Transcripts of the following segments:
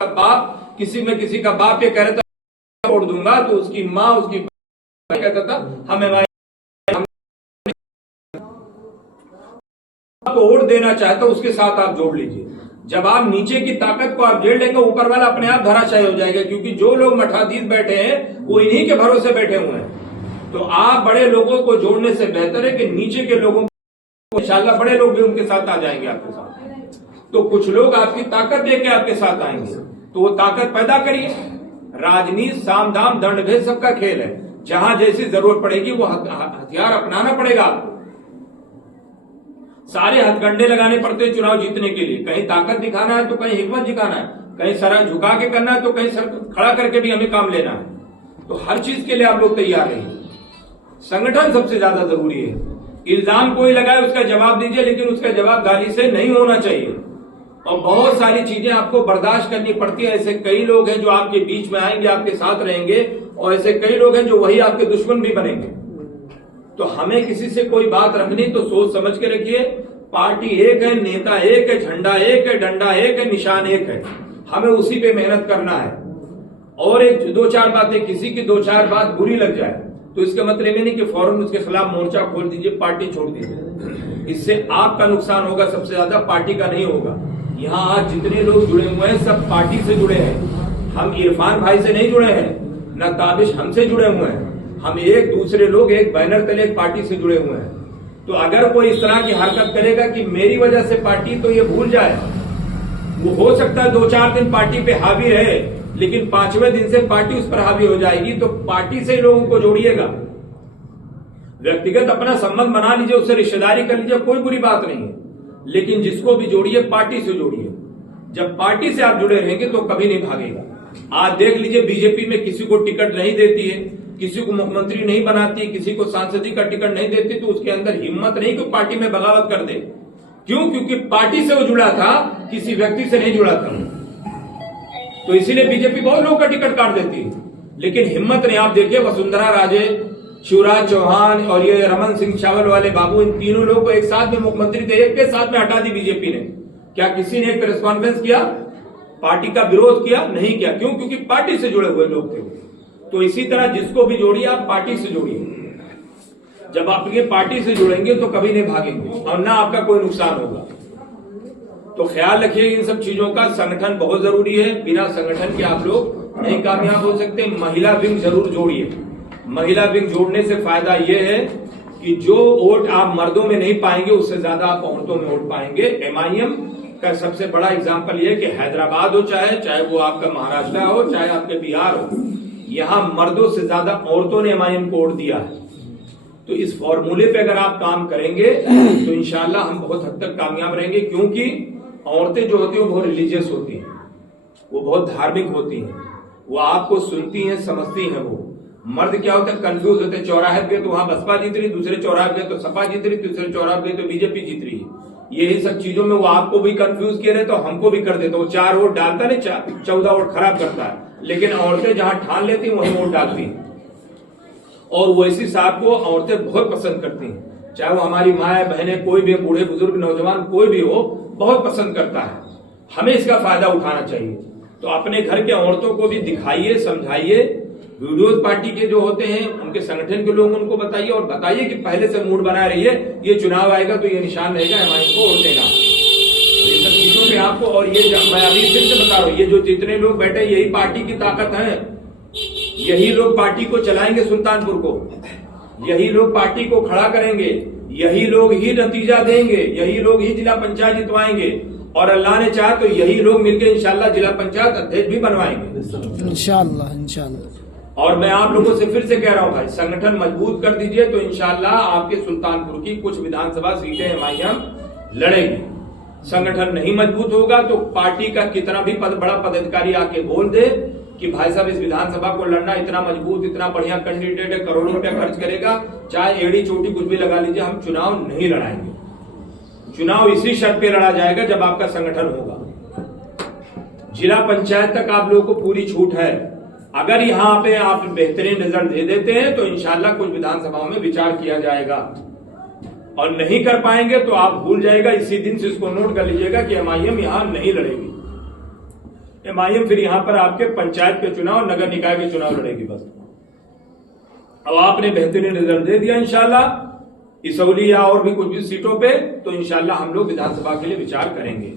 बाप किसी का बाप ये कह रहा था छोड़ दूंगा, तो उसकी माँ उसकी कहता था हमें आपको वोट देना चाहता तो उसके साथ आप जोड़ लीजिए। जब आप नीचे की ताकत को आप जेड़ लेंगे, ऊपर वाला अपने आप धराशायी हो जाएगा, क्योंकि जो लोग मठाधीश बैठे हैं वो इन्हीं के भरोसे बैठे हुए हैं। तो आप बड़े लोगों को जोड़ने से बेहतर है कि नीचे के लोगों को, इंशाल्लाह बड़े लोग भी उनके साथ आ जाएंगे आपके साथ। तो कुछ लोग आपकी ताकत देके आपके साथ आएंगे, तो वो ताकत पैदा करिए। राजनीति साम दाम दंड भेद सबका खेल है, जहां जैसी जरूरत पड़ेगी वो हथियार अपनाना पड़ेगा आपको। सारे हथकंडे लगाने पड़ते हैं चुनाव जीतने के लिए। कहीं ताकत दिखाना है तो कहीं हिम्मत दिखाना है, कहीं सर झुका के करना है तो कहीं सर खड़ा करके भी हमें काम लेना है। तो हर चीज के लिए आप लोग तैयार रहिए। संगठन सबसे ज्यादा जरूरी है। इल्जाम कोई लगाए उसका जवाब दीजिए, लेकिन उसका जवाब गाली से नहीं होना चाहिए। और बहुत सारी चीजें आपको बर्दाश्त करनी पड़ती है। ऐसे कई लोग हैं जो आपके बीच में आएंगे, आपके साथ रहेंगे, और ऐसे कई लोग हैं जो वही आपके दुश्मन भी बनेंगे। तो हमें किसी से कोई बात रखनी तो सोच समझ के रखिए। पार्टी एक है, नेता एक है, झंडा एक है, डंडा एक है, निशान एक है। हमें उसी पे मेहनत करना है। और एक दो चार बातें, किसी की दो चार बात बुरी लग जाए तो इसका मतलब ये नहीं कि फौरन उसके खिलाफ मोर्चा खोल दीजिए, पार्टी छोड़ दीजिए। इससे आपका नुकसान होगा सबसे ज्यादा, पार्टी का नहीं होगा। यहाँ आज जितने लोग जुड़े हुए हैं सब पार्टी से जुड़े हैं। हम इरफान भाई से नहीं जुड़े हैं, न ताबिश हमसे जुड़े हुए हैं। हम एक दूसरे लोग एक बैनर तले एक पार्टी से जुड़े हुए हैं। तो अगर कोई इस तरह की हरकत करेगा कि मेरी वजह से पार्टी, तो ये भूल जाए, वो हो सकता है 2-4 दिन पार्टी पे हावी रहे, लेकिन 5वें दिन से पार्टी उस पर हावी हो जाएगी। तो पार्टी से लोगों को जोड़िएगा। व्यक्तिगत अपना संबंध बना लीजिए, उससे रिश्तेदारी कर लीजिए, कोई बुरी बात नहीं है, लेकिन जिसको भी जोड़िए पार्टी से जोड़िए। जब पार्टी से आप जुड़े रहेंगे तो कभी नहीं भागेगा। आज देख लीजिए, बीजेपी में किसी को टिकट नहीं देती है, किसी को मुख्यमंत्री नहीं बनाती, किसी को सांसदी का टिकट नहीं देती, तो उसके अंदर हिम्मत नहीं कि पार्टी में बगावत कर दे। क्यों? क्योंकि पार्टी से वो जुड़ा था, किसी व्यक्ति से नहीं जुड़ा था। तो इसीलिए बीजेपी बहुत लोगों का टिकट काट देती है, लेकिन हिम्मत नहीं। आप देखिए, वसुंधरा राजे, शिवराज चौहान और ये रमन सिंह चावल वाले बाबू, इन तीनों लोगों को एक साथ में मुख्यमंत्री थे, एक के साथ में हटा दी बीजेपी ने। क्या किसी ने एक प्रेस कॉन्फ्रेंस किया, पार्टी का विरोध किया? नहीं किया। क्यों? क्योंकि पार्टी से जुड़े हुए लोग थे। तो इसी तरह जिसको भी जोड़िए आप पार्टी से जोड़िए। जब आप ये पार्टी से जुड़ेंगे तो कभी नहीं भागेंगे और ना आपका कोई नुकसान होगा। तो ख्याल रखिए इन सब चीजों का। संगठन बहुत जरूरी है, बिना संगठन के आप लोग नहीं कामयाब हो सकते। महिला विंग जरूर जोड़िए। महिला विंग जोड़ने से फायदा यह है कि जो वोट आप मर्दों में नहीं पाएंगे उससे ज्यादा आप औरतों में वोट पाएंगे। एमआईएम का सबसे बड़ा एग्जाम्पल यह है कि हैदराबाद हो, चाहे वो आपका महाराष्ट्र हो, चाहे आपके बिहार हो, यहां मर्दों से ज्यादा औरतों ने एमआईएम को वोट दिया है। तो इस फॉर्मूले पे अगर आप काम करेंगे तो इंशाल्लाह हम बहुत हद तक कामयाब रहेंगे। क्योंकि औरतें जो होती हैं वो बहुत रिलीजियस होती हैं, वो बहुत धार्मिक होती हैं, वो आपको सुनती हैं, समझती हैं। वो मर्द क्या होता है, कंफ्यूज होते हैं। चौराहे पे तो वहां बसपा जीत रही, दूसरे चौराहे पे तो सपा जीत रही, तीसरे चौराहे पे तो बीजेपी जीत रही है। यही सब चीजों में वो आपको भी कंफ्यूज किए रहे तो हमको भी कर देते। वो 4 वोट डालता नहीं, 14 वोट खराब करता है। लेकिन औरतें जहां ठान लेती हैं वहीं वोट डालती हैं। और वैसी साहब को औरतें बहुत पसंद करती हैं, चाहे वो हमारी माए बहनें, कोई भी, बूढ़े बुजुर्ग नौजवान कोई भी हो, बहुत पसंद करता है। हमें इसका फायदा उठाना चाहिए। तो अपने घर के औरतों को भी दिखाइए, समझाइए। वीडियोज पार्टी के जो होते हैं उनके संगठन के लोग, उनको बताइए और बताइए कि पहले से मूड बनाए रहिए। ये चुनाव आएगा तो ये निशान रहेगा, हमारे को वोट देना। तो इन सब चीजों पे आपको, और ये मैं अभी फिर से बता रहा हूँ, ये जो जितने लोग बैठे यही पार्टी की ताकत है। यही लोग पार्टी को चलाएंगे, सुल्तानपुर को यही लोग पार्टी को खड़ा करेंगे, यही लोग ही नतीजा देंगे, यही लोग ही जिला पंचायत जितवाएंगे। और अल्लाह ने चाहा तो यही लोग मिलकर इंशाल्लाह जिला पंचायत अध्यक्ष भी बनवाएंगे इंशाल्लाह। और मैं आप लोगों से फिर से कह रहा हूं भाई, संगठन मजबूत कर दीजिए तो इंशाल्लाह आपके सुल्तानपुर की कुछ विधानसभा सीटें एमआईएम लड़ेगी। संगठन नहीं मजबूत होगा तो पार्टी का कितना भी बड़ा पदाधिकारी आके बोल दे कि भाई साहब इस विधानसभा को लड़ना इतना मजबूत, इतना बढ़िया कैंडिडेट है, करोड़ों रुपया खर्च करेगा, चाहे एड़ी चोटी कुछ भी लगा लीजिए, हम चुनाव नहीं लड़ाएंगे। चुनाव इसी शर्त पे लड़ा जाएगा जब आपका संगठन होगा। जिला पंचायत तक आप लोगों को पूरी छूट है। अगर यहाँ पे आप बेहतरीन रिजल्ट दे देते हैं तो इंशाल्लाह कुछ विधानसभाओं में विचार किया जाएगा। और नहीं कर पाएंगे तो आप भूल जाएगा, इसी दिन से इसको नोट कर लीजिएगा कि एमआईएम यहां नहीं लड़ेगी। MIM फिर यहाँ पर आपके पंचायत के चुनाव, नगर निकाय के चुनाव लड़ेगी बस। अब आपने बेहतरीन रिजल्ट दे दिया इंशाल्लाह इसौली या और भी कुछ भी सीटों पे, तो इंशाल्लाह हम लोग विधानसभा के लिए विचार करेंगे।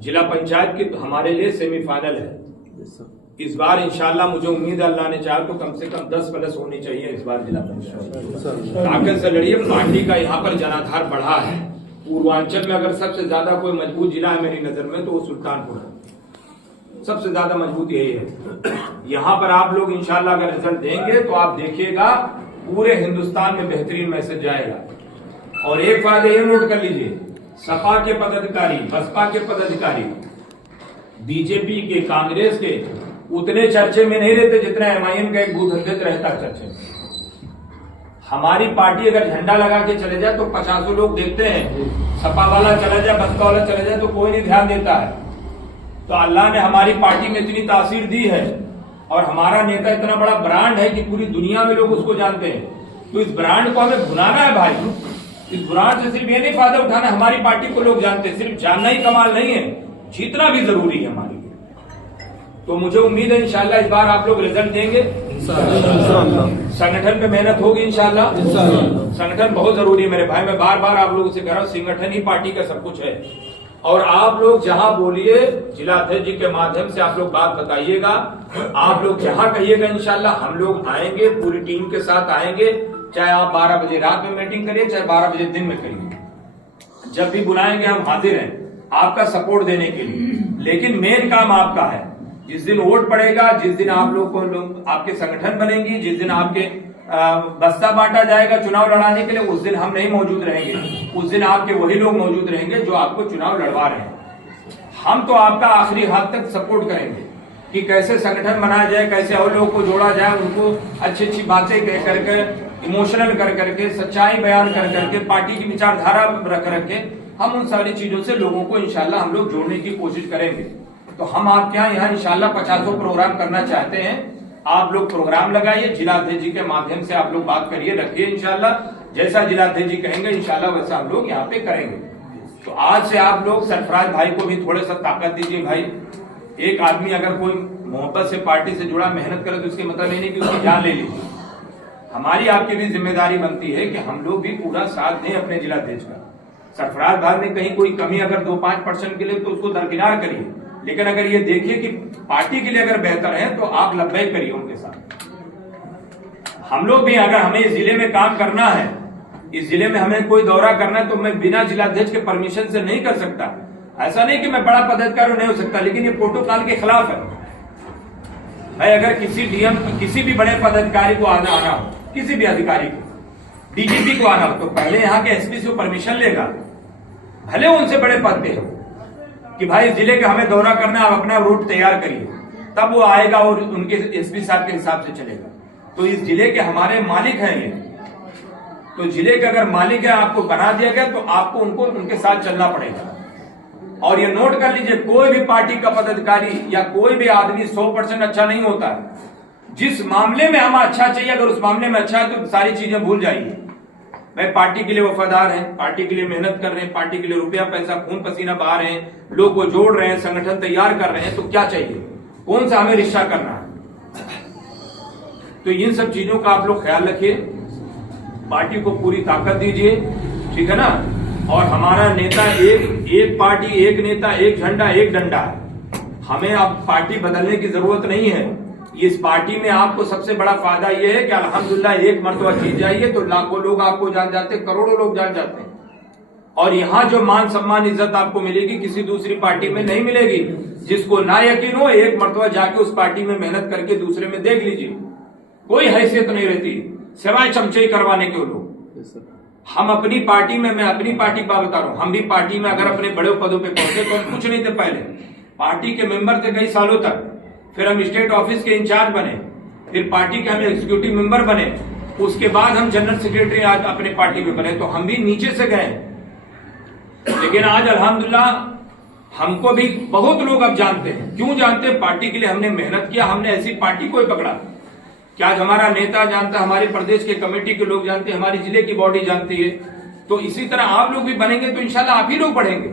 जिला पंचायत की तो हमारे लिए सेमीफाइनल है इस बार इंशाल्लाह। मुझे उम्मीद है अल्लाह ने चाहा तो कम से कम 10 प्लस होनी चाहिए इस बार जिला पंचायत। ताकत से लड़िए, पार्टी का यहाँ पर जनाधार बढ़ा है। पूर्वांचल में अगर सबसे ज्यादा कोई मजबूत जिला है मेरी नजर में तो वो सुल्तानपुर है, सबसे ज्यादा मजबूत यही है। यहाँ पर आप लोग इंशाल्लाह अगर रिजल्ट देंगे तो आप देखिएगा पूरे हिंदुस्तान में बेहतरीन मैसेज जाएगा। और एक फायदा ये नोट कर लीजिए, सपा के पदाधिकारी, बसपा के पदाधिकारी, बीजेपी के, कांग्रेस के उतने चर्चे में नहीं रहते जितना MIM का एक बूथ अध्यक्ष रहता चर्चे में। हमारी पार्टी अगर झंडा लगा के चले जाए तो 50 लोग देखते हैं, सपा वाला चला जाए, बसपा वाला चला जाए तो कोई नहीं ध्यान देता है। तो अल्लाह ने हमारी पार्टी में इतनी तासीर दी है और हमारा नेता इतना बड़ा ब्रांड है कि पूरी दुनिया में लोग उसको जानते हैं। तो इस ब्रांड को हमें भुलाना है भाई। इस ब्रांड से सिर्फ ये नहीं फायदा उठाना, हमारी पार्टी को लोग जानते हैं। सिर्फ जानना ही कमाल नहीं है, जीतना भी जरूरी है हमारे लिए। तो मुझे उम्मीद है इंशाल्लाह इस बार आप लोग रिजल्ट देंगे। संगठन पे मेहनत होगी इंशाल्लाह। संगठन बहुत जरूरी है मेरे भाई, मैं बार बार आप लोगों से कह रहा हूँ, संगठन ही पार्टी का सब कुछ है। और आप लोग जहां बोलिए जिला अध्यक्ष जी के माध्यम से आप लोग बात बताइएगा। आप लोग जहां कहिएगा इंशाल्लाह हम लोग आएंगे, पूरी टीम के साथ आएंगे। चाहे आप 12 बजे रात में मीटिंग करिए, चाहे 12 बजे दिन में करिए, जब भी बुलाएंगे हम हाजिर हैं आपका सपोर्ट देने के लिए। लेकिन मेन काम आपका है, जिस दिन वोट पड़ेगा, जिस दिन आप लोग को आपके संगठन बनेंगी, जिस दिन आपके बस्ता बांटा जाएगा चुनाव लड़ाने के लिए, उस दिन हम नहीं मौजूद रहेंगे। उस दिन आपके वही लोग मौजूद रहेंगे जो आपको चुनाव लड़वा रहे हैं। हम तो आपका आखिरी हाथ तक सपोर्ट करेंगे कि कैसे संगठन बनाया जाए, कैसे और लोगों को जोड़ा जाए, उनको अच्छी अच्छी बातें कह करके, इमोशनल कर करके, सच्चाई बयान कर करके, पार्टी की विचारधारा रख रखे, हम उन सारी चीजों से लोगों को इंशाल्लाह हम लोग जोड़ने की कोशिश करेंगे। तो हम आपके यहाँ इंशाल्लाह 50 प्रोग्राम करना चाहते हैं। आप लोग प्रोग्राम लगाइए, जिलाध्यक्ष जी के माध्यम से आप लोग बात करिए, रखिए इंशाल्लाह। जैसा जिलाध्यक्ष जी कहेंगे इंशाल्लाह वैसा हम लोग यहाँ पे करेंगे। तो आज से आप लोग सरफराज भाई को भी थोड़ा सा ताकत दीजिए भाई। एक आदमी अगर कोई मोहब्बत से पार्टी से जुड़ा मेहनत करे तो इसके मतलब ये नहीं कि उसकी जान ले लीजिए। हमारी आपकी भी जिम्मेदारी बनती है कि हम लोग भी पूरा साथ दें अपने जिलाध्यक्ष का। सरफराज भाई में कहीं कोई कमी अगर 2-5% के लिए तो उसको दरकिनार करिए, लेकिन अगर ये देखिए कि पार्टी के लिए अगर बेहतर है तो आप लब्बैक करिए उनके साथ। हम लोग भी अगर हमें इस जिले में काम करना है, इस जिले में हमें कोई दौरा करना है, तो मैं बिना जिलाध्यक्ष के परमिशन से नहीं कर सकता। ऐसा नहीं कि मैं बड़ा पदाधिकारी नहीं हो सकता, लेकिन ये प्रोटोकॉल के खिलाफ है। मैं अगर किसी डीएम, किसी भी बड़े पदाधिकारी को आना हो, किसी भी अधिकारी को, डीजीपी को आना हो, तो पहले यहाँ के एसपी से परमिशन लेगा, भले उनसे बड़े पद पे हो, कि भाई जिले का हमें दौरा करना, आप अपना रूट तैयार करिए, तब वो आएगा और उनके एसपी साहब के हिसाब से चलेगा। तो इस जिले के हमारे मालिक हैं ये, तो जिले के अगर मालिक है, आपको बना दिया गया तो आपको उनको उनके साथ चलना पड़ेगा। और ये नोट कर लीजिए, कोई भी पार्टी का पदाधिकारी या कोई भी आदमी 100% अच्छा नहीं होता है। जिस मामले में हमें अच्छा चाहिए, अगर उस मामले में अच्छा है तो सारी चीजें भूल जाइए। भाई पार्टी के लिए वफादार हैं, पार्टी के लिए मेहनत कर रहे हैं, पार्टी के लिए रुपया पैसा खून पसीना बहा रहे हैं, लोग को जोड़ रहे हैं, संगठन तैयार कर रहे हैं, तो क्या चाहिए, कौन सा हमें रिश्ता करना है। तो इन सब चीजों का आप लोग ख्याल रखिए, पार्टी को पूरी ताकत दीजिए, ठीक है ना। और हमारा नेता एक पार्टी, एक नेता, एक झंडा, एक डंडा है। हमें अब पार्टी बदलने की जरूरत नहीं है। इस पार्टी में आपको सबसे बड़ा फायदा यह है कि अल्हम्दुलिल्लाह एक मर्तबा जीत जाइए तो लाखों लोग आपको जान जाते हैं, करोड़ों लोग जान जाते हैं। और यहाँ जो मान सम्मान इज्जत आपको मिलेगी किसी दूसरी पार्टी में नहीं मिलेगी। जिसको ना यकीन हो, एक मर्तबा जाके उस पार्टी में मेहनत करके दूसरे में देख लीजिए, कोई हैसियत नहीं रहती सिवाय चमचे करवाने के लोग। हम अपनी पार्टी में, मैं अपनी पार्टी की बात बता रहा हूं, हम भी पार्टी में अगर अपने बड़े पदों पे पहुंचे तो हम कुछ नहीं थे, पहले पार्टी के मेंबर थे कई सालों तक, फिर हम स्टेट ऑफिस के इंचार्ज बने, फिर पार्टी के हम एग्जीक्यूटिव मेंबर बने, उसके बाद हम जनरल सेक्रेटरी आज अपने पार्टी में बने। तो हम भी नीचे से गए, लेकिन आज अल्हम्दुलिल्लाह हमको भी बहुत लोग अब जानते हैं। क्यों जानते हैं? पार्टी के लिए हमने मेहनत किया, हमने ऐसी पार्टी को ही पकड़ा कि आज हमारा नेता जानता है, हमारे प्रदेश के कमेटी के लोग जानते हैं, हमारी जिले की बॉडी जानती है। तो इसी तरह आप लोग भी बनेंगे तो इंशाल्लाह आप ही लोग बढ़ेंगे।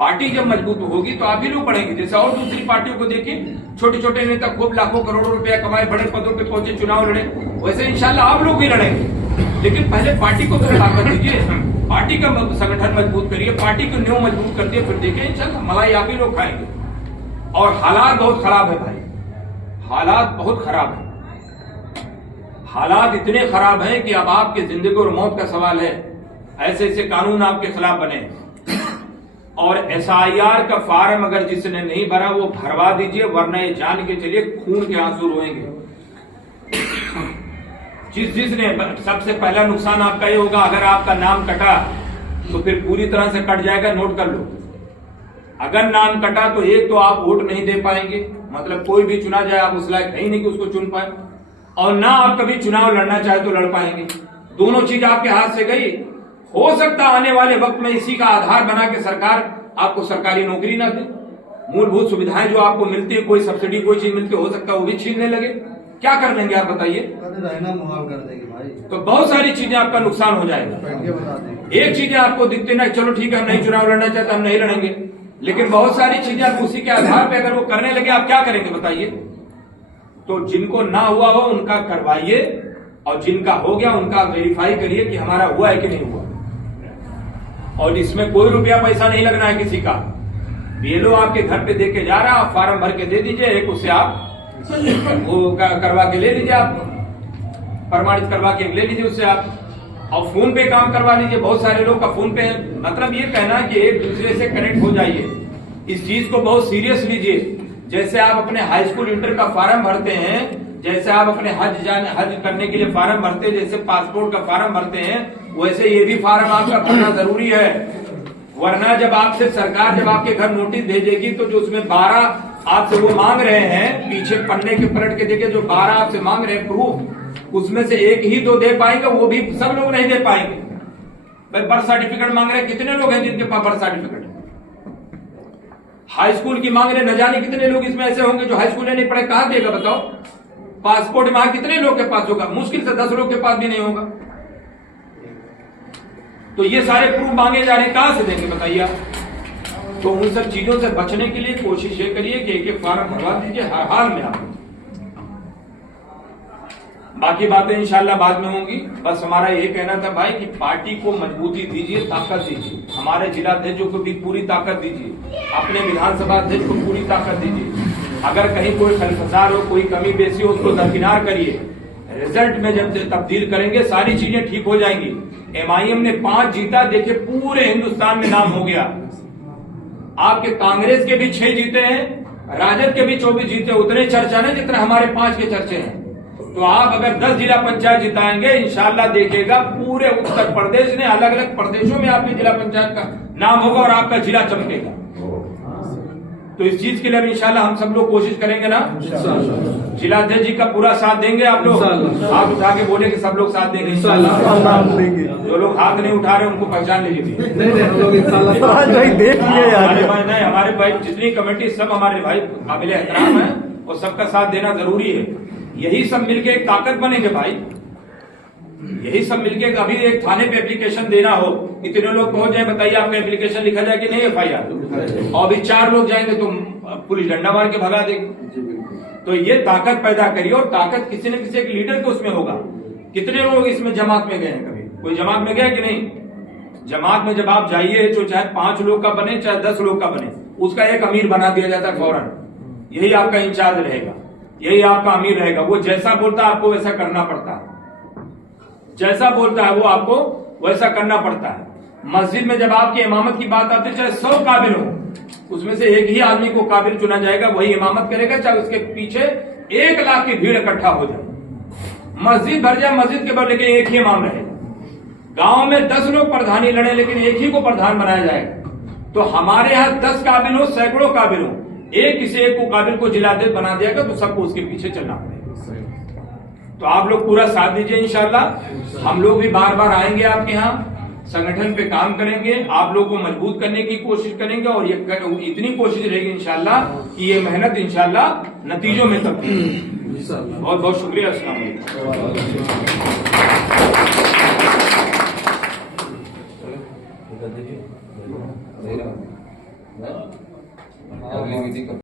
पार्टी जब मजबूत होगी तो आप ही लोग बढ़ेंगे। जैसे और दूसरी पार्टियों को देखिए, छोटे छोटे नेता खूब लाखों करोड़ों रुपया कमाए, बड़े पदों पे पहुंचे, चुनाव लड़े, वैसे इंशाल्लाह आप लोग भी लड़ेंगे। लेकिन पहले पार्टी को तो ताकत दीजिए, पार्टी का संगठन मजबूत करिए, पार्टी को न्यू मजबूत कर दिए, फिर देखिए इंशाल्लाह मलाई आप ही लोग खाएंगे। और हालात बहुत खराब है भाई, हालात बहुत खराब है। हालात इतने खराब हैं कि अब आपके जिंदगी और मौत का सवाल है। ऐसे ऐसे कानून आपके खिलाफ बने, और SIR का फार्म अगर जिसने नहीं भरा वो भरवा दीजिए, वरना ये जान के चलिए खून के आंसू रोएंगे। जिसने सबसे पहला नुकसान आपका ये होगा, अगर आपका नाम कटा तो फिर पूरी तरह से कट जाएगा, नोट कर लो। अगर नाम कटा तो एक तो आप वोट नहीं दे पाएंगे, मतलब कोई भी चुना जाए आप उस लायक है ही नहीं कि उसको चुन पाए, और ना आप कभी चुनाव लड़ना चाहे तो लड़ पाएंगे। दोनों चीज आपके हाथ से गई। हो सकता आने वाले वक्त में इसी का आधार बना के सरकार आपको सरकारी नौकरी ना दे, मूलभूत सुविधाएं जो आपको मिलती है, कोई सब्सिडी कोई चीज मिलती है, हो सकता है वो भी छीनने लगे। क्या कर लेंगे आप बताइए? रहना मुहाल कर देंगे भाई। तो बहुत सारी चीजें आपका नुकसान हो जाएगा। एक चीजें आपको दिखती ना, चलो ठीक है हम नहीं चुनाव लड़ना चाहते, हम नहीं लड़ेंगे, लेकिन बहुत सारी चीजें आप उसी के आधार पे अगर वो करने लगे, आप क्या करेंगे बताइए? तो जिनको ना हुआ हो उनका करवाइए, और जिनका हो गया उनका वेरीफाई करिए कि हमारा हुआ है कि नहीं हुआ। और इसमें कोई रुपया पैसा नहीं लगना है किसी का। BLO आपके घर पे दे के जा रहा है, आप फार्म भर के दे दीजिए, एक उससे आप वो करवा के ले लीजिए, आप प्रमाणित करवा के ले लीजिए उससे आप, और फोन पे काम करवा लीजिए। बहुत सारे लोग का फोन पे, मतलब ये कहना कि एक दूसरे से कनेक्ट हो जाइए, इस चीज को बहुत सीरियस लीजिए। जैसे आप अपने हाई स्कूल इंटर का फार्म भरते हैं, जैसे आप अपने हज करने के लिए फार्म भरते हैं, जैसे पासपोर्ट का फार्म भरते हैं, वैसे ये भी फार्म आपका भरना जरूरी है। वरना जब आपसे सरकार जब आपके घर नोटिस भेजेगी तो जो उसमें 12 आपसे वो मांग रहे हैं, पीछे पन्ने के पलट के देखे जो 12 आपसे मांग रहे हैं प्रूफ, उसमें से एक ही तो दे पाएंगे, वो भी सब लोग नहीं दे पाएंगे। भाई बर्थ सर्टिफिकेट मांग रहे हैं, कितने लोग हैं जिनके पास बर्थ सर्टिफिकेट? हाई स्कूल की मांग रहे, न जाने कितने लोग इसमें ऐसे होंगे जो हाई स्कूल नहीं पढ़े, कहां देगा बताओ? पासपोर्ट मांग कितने लोग के पास होगा? मुश्किल से 10 लोग के पास भी नहीं होगा। तो ये सारे प्रूफ मांगे जा रहे हैं, कहां से देंगे बताइए आप? तो उन सब चीजों से बचने के लिए कोशिश ये करिए कि एक एक फार्म भरवा दीजिए हर हाल में आप। बाकी बातें इंशाल्लाह बाद में होंगी। बस हमारा ये कहना था भाई कि पार्टी को मजबूती दीजिए, ताकत दीजिए, हमारे जिलाध्यक्षों को भी पूरी ताकत दीजिए, अपने विधानसभा अध्यक्ष को पूरी ताकत दीजिए। अगर कहीं कोई खलफसार हो, कोई कमी बेसी हो, उसको दरकिनार करिए। रिजल्ट में जब तब्दील करेंगे सारी चीजें ठीक हो जाएंगी। MIM ने 5 जीता, देखिए पूरे हिंदुस्तान में नाम हो गया। आपके कांग्रेस के भी 6 जीते हैं, राजद के भी 24 जीते, उतने चर्चा नहीं जितने हमारे 5 के चर्चे हैं। तो आप अगर 10 जिला पंचायत जिताएंगे, इंशाल्लाह देखिएगा पूरे उत्तर प्रदेश ने अलग अलग प्रदेशों में आपके जिला पंचायत का नाम होगा और आपका जिला चमकेगा। तो इस चीज के लिए इंशाल्लाह हम सब लोग कोशिश करेंगे ना, जिलाध्यक्ष जी का पूरा साथ देंगे। आप लोग हाथ उठा के बोले कि सब लोग साथ देंगे इंशाल्लाह। जो लोग हाथ नहीं उठा रहे उनको पहचान लीजिए। हमारे भाई जितनी कमेटी सब हमारे भाई काबिल एहतराम है, और सबका साथ देना जरूरी है। यही सब मिलके एक ताकत बनेंगे भाई, यही सब मिलके। अभी एक थाने पे एप्लीकेशन देना हो, इतने लोग पहुंच जाए, बताइए आपका एप्लीकेशन लिखा जाए कि नहीं FIR? और अभी 4 लोग जाएंगे तो पुलिस डंडा मार के भगा देगी। तो ये ताकत पैदा करिए, और ताकत किसी न किसी एक लीडर के उसमें होगा। कितने लोग इसमें जमात में गए हैं? कभी कोई जमात में गया कि नहीं? जमात में जब आप जाइए, तो चाहे 5 लोग का बने चाहे 10 लोग का बने, उसका एक अमीर बना दिया जाता है फौरन। यही आपका इंचार्ज रहेगा, यही आपका अमीर रहेगा। वो जैसा बोलता है आपको वैसा करना पड़ता है, जैसा बोलता है वो आपको वैसा करना पड़ता है। मस्जिद में जब आपकी इमामत की बात आती है, चाहे 100 काबिल हो, उसमें से एक ही आदमी को काबिल चुना जाएगा, वही इमामत करेगा, चाहे उसके पीछे 1 लाख की भीड़ इकट्ठा हो जाए, मस्जिद भर जाए, मस्जिद के बाद लेकिन एक ही इमाम रहेगा। गांव में 10 लोग प्रधानी लड़े, लेकिन एक ही को प्रधान बनाया जाएगा। तो हमारे यहाँ 10 काबिल हो, सैकड़ों काबिल हो, एक किसी एक को काबिल को जिलाध्यक्ष बना दिया तो सबको उसके पीछे चलना पड़ेगा। तो आप लोग पूरा साथ दीजिए इंशाल्लाह। हम लोग भी बार बार आएंगे आपके यहाँ, संगठन पे काम करेंगे, आप लोग को मजबूत करने की कोशिश करेंगे, और ये इतनी कोशिश रहेगी इंशाल्लाह कि ये मेहनत इंशाल्लाह नतीजों में तब्दील। बहुत बहुत शुक्रिया। अस्सलाम वालेकुम। अगली मीटिंग